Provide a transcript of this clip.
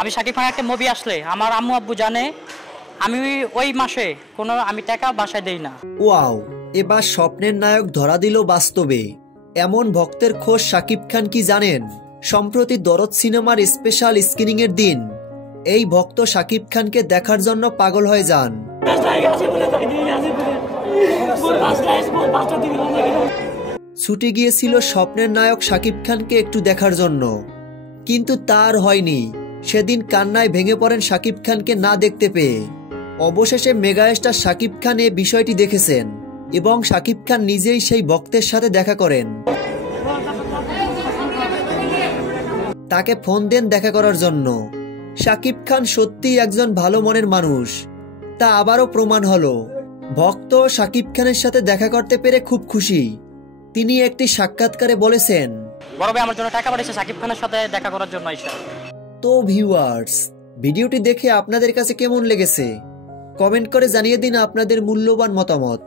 আমি শাকিব খানের একটা মুভি আসলে আমার আম্মু আব্বু জানে আমি ওই মাসে আমি টাকা বাসায় দেই না। ওয়াও, এবার স্বপ্নের নায়ক ধরা দিল বাস্তবে। এমন ভক্তের খোঁজ শাকিব খান কি জানেন? সম্প্রতি দরদ সিনেমার স্পেশাল স্ক্রিনিং এর দিন এই ভক্ত শাকিব খানকে দেখার জন্য পাগল হয়ে যান। ছুটে গিয়েছিল স্বপ্নের নায়ক শাকিব খানকে একটু দেখার জন্য, কিন্তু তার হয়নি। সেদিন কান্নায় ভেঙে পড়েন শাকিব খানকে না দেখতে পেয়ে। অবশেষে মেগাস্টার শাকিব খান এ বিষয়টি দেখেছেন এবং শাকিব খান নিজেই সেই ভক্তের সাথে দেখা করেন। তাকে ফোন দেন দেখা করার জন্য। শাকিব খান সত্যিই একজন ভালো মনের মানুষ, তা আবারও প্রমাণ হলো। ভক্ত শাকিব খানের সাথে দেখা করতে পেরে খুব খুশি। তিনি একটি সাক্ষাৎকারে বলেছেন, বড় ভাই আমার জন্য টাকা পাঠিয়েছে শাকিব খানের সাথে দেখা করার জন্য। তো ভিউয়ার্স, ভিডিওটি দেখে আপনাদের কাছে কেমন লেগেছে কমেন্ট করে জানিয়ে দিন আপনাদের মূল্যবান মতামত।